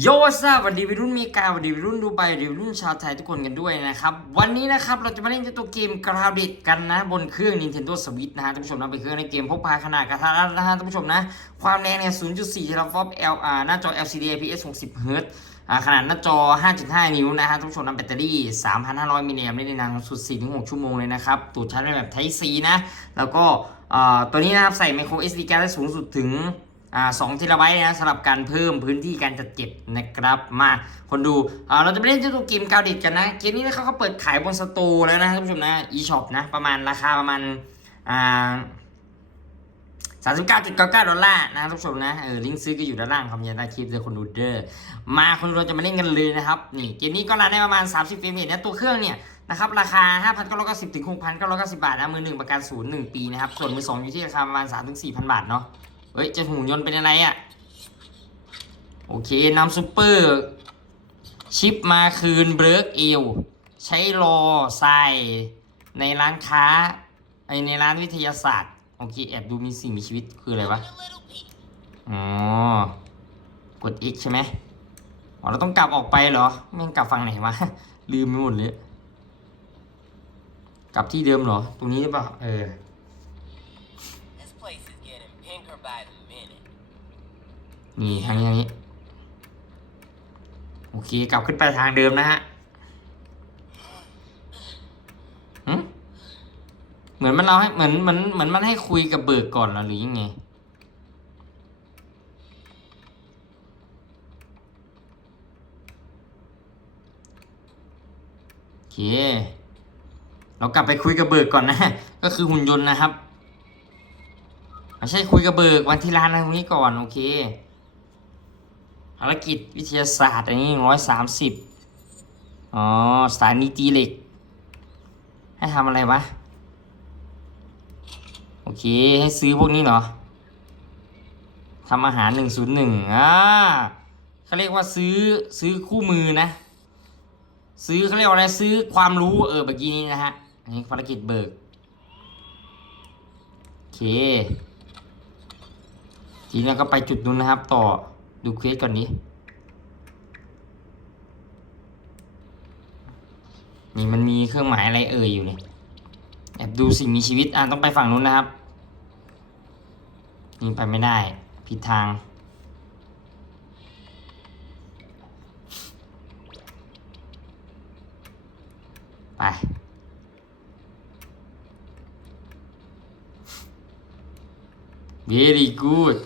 โยซาสวัสดีวัยรุ่นเมกาสวัสดีวัยรุ่นดูไบดีวัยรุ่นชาวไทยทุกคนกันด้วยนะครับ วันนี้นะครับเราจะมาเล่นเจ้าตัวเกมกราดิดกันนะ บนเครื่อง Nintendo Switch นะฮะท่านผู้ชมนะเป็นเครื่องในเกมพกพาขนาดกระทัดรัดนะฮะท่านผู้ชมนะ ความแรงเนี่ย 0.4 เทราฟลอป LR หน้าจอ LCD IPS 60เฮิรตซ์ขนาดหน้าจอ 5.5 นิ้วนะฮะท่านผู้ชมนะแบตเตอรี่ 3,500 มิลลิแอมป์ได้นานสุด 4-6 ชั่วโมงเลยนะครับตัวชาร์จเป็นแบบ Type C นะแล้วก็ตัวนี้นะครับใส่ micro SD card ได้สูงสุดถึง อ่าสองเทราไบต์นะสำหรับการเพิ่มพื้นที่การจัดเก็บนะครับ มาคนดูอ่าเราจะไปเล่นเจ้าตัวเกมกาวดิดกันนะ เกมนี้นะครับเขาเปิดขายบนสตูแล้วนะท่านผู้ชมนะ eShop นะ ประมาณราคาประมาณอ่าสามสิบเก้าจุดเก้าเก้าดอลลาร์นะท่านผู้ชมนะเออลิงก์ซื้อก็อยู่ด้านล่างคำยันใต้คลิปเลยคนดูเด้อมาคนดูเราจะมาเล่นกันเลยนะครับนี่เกมนี้ก็รันได้ประมาณ 30เฟรมเรทนะตัวเครื่องเนี่ยนะครับราคา 5,990ถึง6,990 บาทนะมือหนึ่งประกันศูนย์หนึ่งปีนะครับส่วนมือสองอยู่ที่ราคาประมาณ3-4,000 บาทเนาะ เฮ้ยจะหุ่นยนต์เป็นอะไรอะ่ะ โอเคนำซูเปอร์ ชิปมาคืนเบรกเอวใช้รอใส่ในร้านค้าไอในร้านวิทยาศาสตร์ โอเค แอบดูมีสิ่งมีชีวิตคืออะไรวะ อ๋อ กด X ใช่ไหมอ๋อเราต้องกลับออกไปเหรอแม่งกลับฝั่งไหนวะ ลืมไปหมดเลย กลับที่เดิมเหรอ ตรงนี้หรือเปล่า เออ นี่ทางนี้ทางนี้ โอเค กลับขึ้นไปทางเดิมนะฮะเหมือนมันเราให้เหมือนเหมือนเหมือนมันให้คุยกับเบิกก่อนเหรอหรือยังไงโอเค เรากลับไปคุยกับเบิกก่อนนะ ก็คือหุ่นยนต์นะครับไม่ใช่คุยกับเบิกวันที่ร้านตรงนี้ก่อน โอเค ภารกิจวิทยาศาสตร์อันนี้ร้อยสามสิบอ๋อสถานีตีเหล็ก ให้ทำอะไรวะ โอเค ให้ซื้อพวกนี้เหรอทำอาหารหนึ่งศูนย์หนึ่งอ่าเขาเรียกว่าซื้อซื้อคู่มือนะ ซื้อเขาเรียกว่าอะไรซื้อความรู้เออเมื่อกี้นี้นะฮะอันนี้ภารกิจเบิกโอเค ทีนี้ก็ไปจุดนู้นนะครับต่อ ดูเควสก่อนนี้ นี่มันมีเครื่องหมายอะไรเอ่ยอยู่เนี่ยแอบดูสิ่งมีชีวิตอะต้องไปฝั่งนู้นนะครับ นี่ไปไม่ได้ ผิดทางไป very good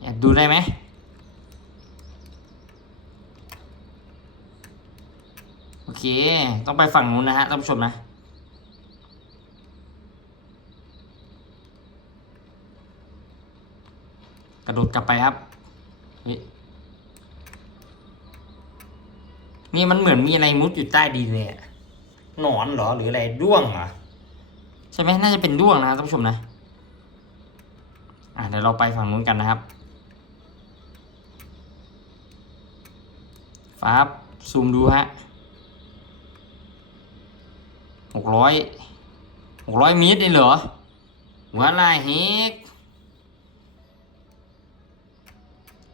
แอบดูได้ไหม โอเค ต้องไปฝั่งนู้นนะฮะท่านผู้ชมนะกระโดดกลับไปครับ นี่มันเหมือนมีอะไรมุดอยู่ใต้ดินเลยหนอนเหรอหรืออะไรด้วงเหรอใช่ไหมน่าจะเป็นด้วงนะครับท่านผู้ชมนะอะเดี๋ยวเราไปฝั่งนู้นกันนะครับฟ้าบซูมดูฮะ หกร้อยหกร้อยเมตรเลยเหรอหัวลายเฮก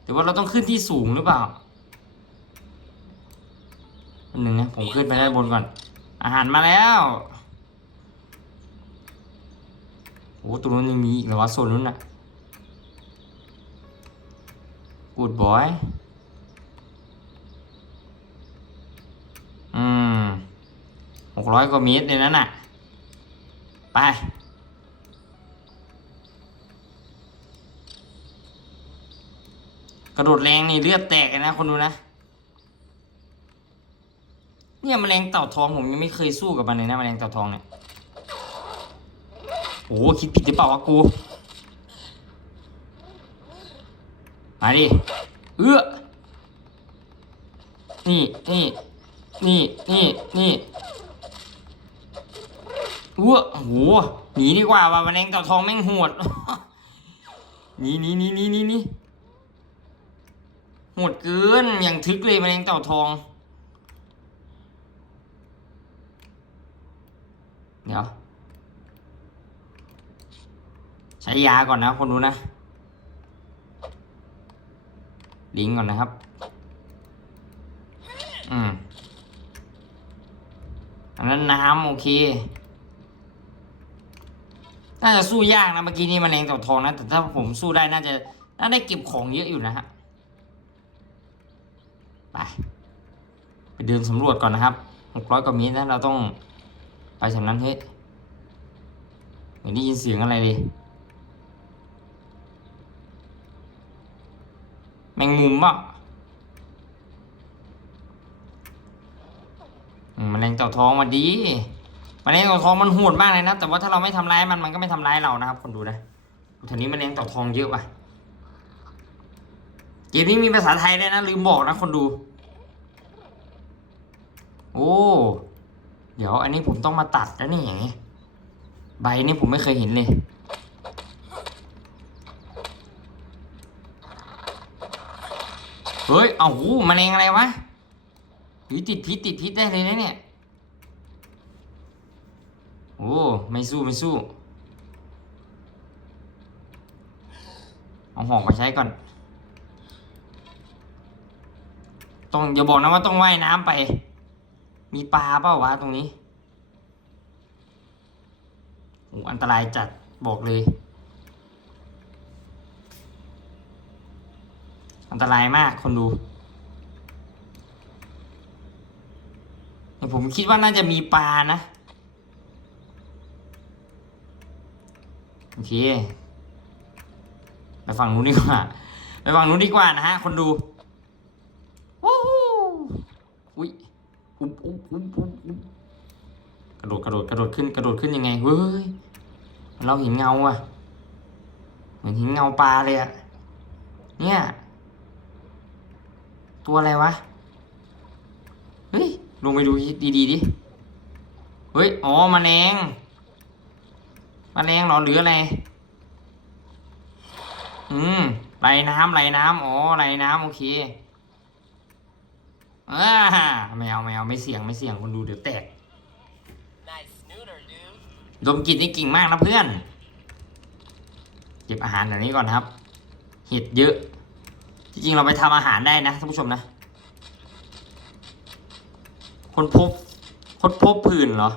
แต่ว่าเราต้องขึ้นที่สูงหรือเปล่าอันหนึ่งนะผมขึ้นไปด้านบนก่อน อาหารมาแล้วโอ้ตรงนู้นยังมีอีกเหรอวะโซนนู้นน่ะ Good boy อืมห กร้อยกว่าเมตรเลยนั่นน่ะ ไป กระโดดแรงนี่เลือดแตกเลยนะคนดูนะ เนี่ยแมลงเต่าทองผมยังไม่เคยสู้กับมันเลยนะแมลงเต่าทองเนี่ยโอ้โหคิดผิดหรือเปล่าวะกู มาดิ เอื้อ นี่ นี่ นี่ นี่ นี่ เอื้อโอ้โหหนีดีกว่าว่ะแมลงเต่าทองแม่งโหดหนีหนีหนีหนีหนีหนีโหดเกินอย่างทึกเลยแมลงเต่าทอง เดี๋ยว ใช้ยาก่อนนะคนดูนะลิงก์ก่อนนะครับ อืมอันนั้นน้ำโอเค น่าจะสู้ยากนะเมื่อกี้นี่แมงเต่าทองนะแต่ถ้าผมสู้ได้น่าจะน่าได้เก็บของเยอะอยู่นะฮะไปไปเดินสำรวจก่อนนะครับหกร้อยกว่าเมตรนะเราต้องไปจากนั้นเฮ้ยไม่ได้ยินเสียงอะไรเลยแมงมุมป่ะแมลงเต่าทองมาดี แมลงเต่าทองมันโหดมากเลยนะ แต่ว่าถ้าเราไม่ทำร้ายมันมันก็ไม่ทำร้ายเรานะครับคนดูนะแถวนี้แมลงเต่าทองเยอะว่ะเกมนี้มีภาษาไทยด้วยนะลืมบอกนะคนดู โอ้ เดี๋ยวอันนี้ผมต้องมาตัดแล้วนี่อย่างนี้ใบนี่ผมไม่เคยเห็นเลยเฮ้ย เอาหูแมลงอะไรวะหรือติดพิษติดพิษได้เลยนะเนี่ย โอ้ไม่สู้ไม่สู้ เอาหอกมาใช้ก่อน ต้องอย่าบอกนะว่าต้องว่ายน้ำไป มีปลาเปล่าวะตรงนี้โอ้อันตรายจัดบอกเลย อันตรายมากคนดูแต่ผมคิดว่าน่าจะมีปลานะ โอ เค ไปฝั่งนู้นดีกว่า ไปฝั่งนู้นดีกว่านะฮะ คนดูวู้ฮู้อุ้ยอุ๊บอุ๊บอุ๊บอุ๊บอุ๊บกระโดดกระโดดกระโดดขึ้นกระโดดขึ้นยังไงเว้ย เราเห็นเงาอะเหมือนเห็นเงาปลาเลยอะเนี่ย ตัวอะไรวะ เฮ้ย ลงไปดูดีๆดิ เฮ้ย อ๋อมาแมลง มแมลงเหรอหรืออะไร อืมไหลน้ำไหลน้ำอ๋อไหลน้ำโอเคอ่าไม่เอาไม่เอาไม่เสี่ยงไม่เสี่ยงคนดูเดี๋ยวแตก Nice snooter, dude. ดมกลิ่นนี่กิ่งมากนะเพื่อน เก็บอาหารแบบนี้ก่อนนะครับ เห็ดเยอะ จริงๆเราไปทำอาหารได้นะท่านผู้ชมนะ คนพบคนพบผื่นเหรอ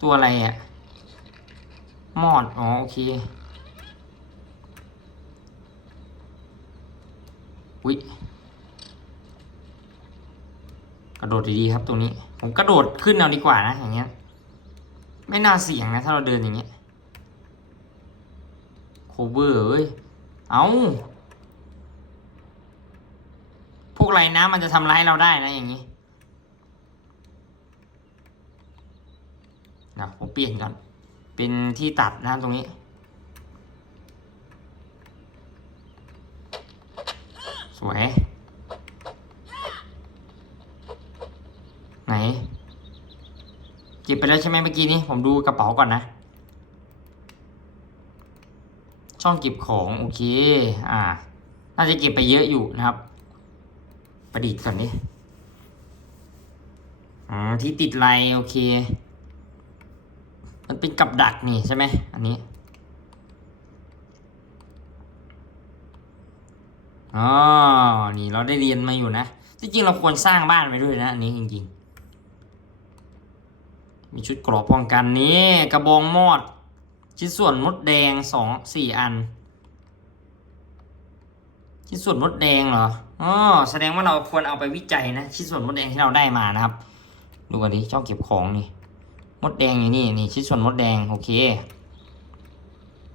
ตัวอะไรอะ่ะมอด อ๋อ โอเค อุ๊ย กระโดดดีๆครับตรงนี้ ผมกระโดดขึ้นเอาดีกว่านะ อย่างเงี้ย ไม่น่าเสี่ยงนะ ถ้าเราเดินอย่างเงี้ย โคเวอร์เอ้ย เอาพวกไรน้ำมันจะทำร้ายเราได้นะอย่างนี้ นะผมเปลี่ยนก่อน เป็นที่ตัดนะตรงนี้ สวย ไหนเก็บไปแล้วใช่ไหมเมื่อกี้นี้ ผมดูกระเป๋าก่อนนะ ช่องเก็บของ โอเค อ่า น่าจะเก็บไปเยอะอยู่นะครับ ประดิษฐ์ก่อนดิอ๋อที่ติดไลโอเค มันเป็นกับดักนี่ใช่ไหมอันนี้อ๋อนี่เราได้เรียนมาอยู่นะที่จริงเราควรสร้างบ้านไปด้วยนะอันนี้จริงๆ มีชุดกรอบป้องกันนี้กระบองมอด ชิ้นส่วนมดแดงสองสี่อัน ชิ้นส่วนมดแดงเหรออ๋อแสดงว่าเราควรเอาไปวิจัยนะชิ้นส่วนมดแดงที่เราได้มานะครับ ดูกันดิช่องเก็บของนี่ มดแดงอยู่นี่นี่ชิ้นส่วนมดแดงโอเค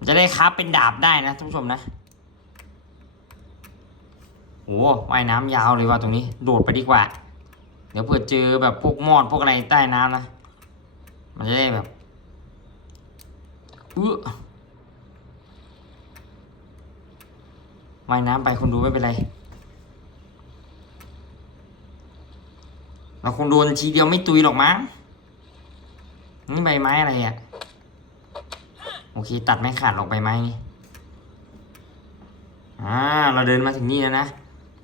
จะได้คราฟเป็นดาบได้นะท่านผู้ชมนะโอ้ว่ายน้ำยาวเลยว่ะตรงนี้ โดดไปดีกว่า เดี๋ยวเผื่อเจอแบบพวกมอดพวกอะไรใต้น้ำนะ มันจะได้แบบอื้อว่ายน้ำไปคนดูไม่เป็นไร เราคงโดนทีเดียวไม่ตุยหรอกมั้ง นี่ใบไม้อะไรอะ่ะ โอเค ตัดไม่ขาดหรอกใบไม้นี่ อ่า เราเดินมาถึงนี่แล้วนะ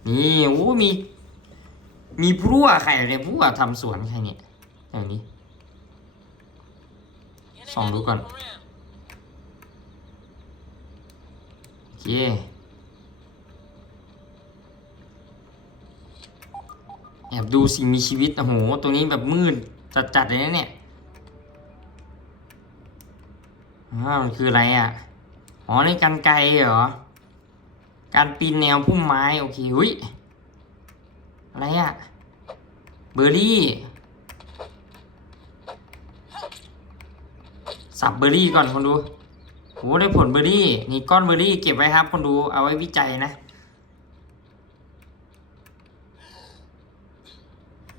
นี่โอ้มี มีพรั่วใครเนี่ยพรั่วทำสวนใครเนี่ยแบบนี้ส่องดูก่อน โอเคแอบดูสิ่งมีชีวิต โอ้โห ตรงนี้แบบมืดจัดๆเลยนะเนี่ย อ่ามันคืออะไรอะ อ๋อในกันไกลเหรอ การปีนแนวพุ่มไม้ โอเคหุยอะไรอะ เบอร์รี่ สับเบอร์รี่ก่อนคนดูโหได้ผลเบอร์รี่ นี่ก้อนเบอร์รี่เก็บไว้ครับ คนดู เอาไว้วิจัยนะ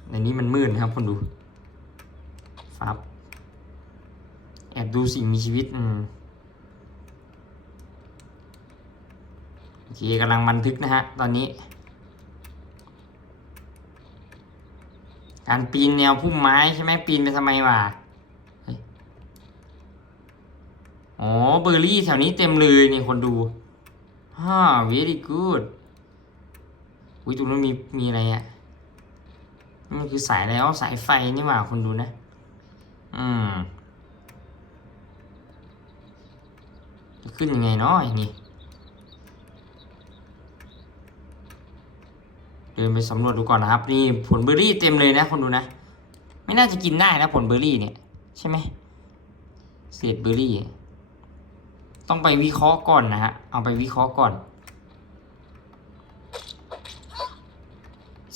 ในนี้มันมืดนะครับคนดูฟับ แอบดูสิ่งมีชีวิตอืมโอเคกำลังบันทึกนะฮะ ตอนนี้ การปีนแนวพุ่มไม้ใช่ไหมปีนไปทำไมวะเฮ้ยอ๋อเบอร์รี่แถวนี้เต็มเลยนี่คนดูฮ่า very good อุ้ยตรงนู้นมีมีอะไรอะ่ะนี่มันคือสายแล้วสายไฟนี่หว่าคนดูนะ อืมจะ ขึ้นยังไงเนาะอย่างนี้เดินไปสำรวจดูก่อนนะครับ นี่ผลเบอร์รี่เต็มเลยนะคนดูนะ ไม่น่าจะกินได้นะผลเบอร์รี่เนี่ย ใช่ไหมเศษเบอร์รี่ ต้องไปวิเคราะห์ก่อนนะฮะเอาไปวิเคราะห์ก่อน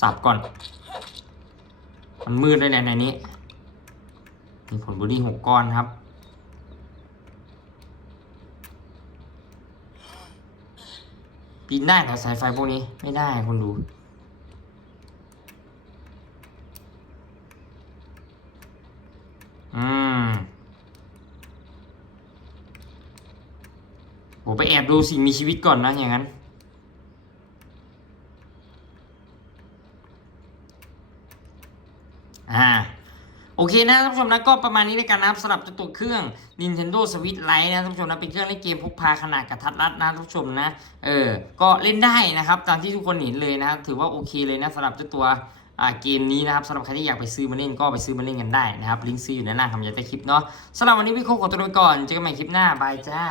สับก่อน มันมืดด้วยแหละในนี้มีผลเบอร์รี่หกก้อนครับ ปีนได้เหรอสายไฟพวกนี้ไม่ได้คนดูอืมผมไปแอบดูสิ่งมีชีวิตก่อนนะอย่างนั้น อ่า โอเคนะท่านผู้ชมนะก็ประมาณนี้ในการนับสำหรับเจ้าตัวเครื่อง Nintendo Switch Lite นะท่านผู้ชมนะเป็นเครื่องเล่นเกมพกพาขนาดกระทัดรัดนะท่านผู้ชมนะเออก็เล่นได้นะครับตามที่ทุกคนเห็นเลยนะถือว่าโอเคเลยนะสำหรับเจ้าตัวอ่าเกมนี้นะครับสำหรับใครที่อยากไปซื้อมาเล่นก็ไปซื้อมาเล่นกันได้นะครับลิงก์ซื้ออยู่ด้านล่าคำยันใต้คลิปเนาะสำหรับวันนี้พี่โคขอตัวไปก่อนเจอกันใหม่คลิปหน้าบายจ้า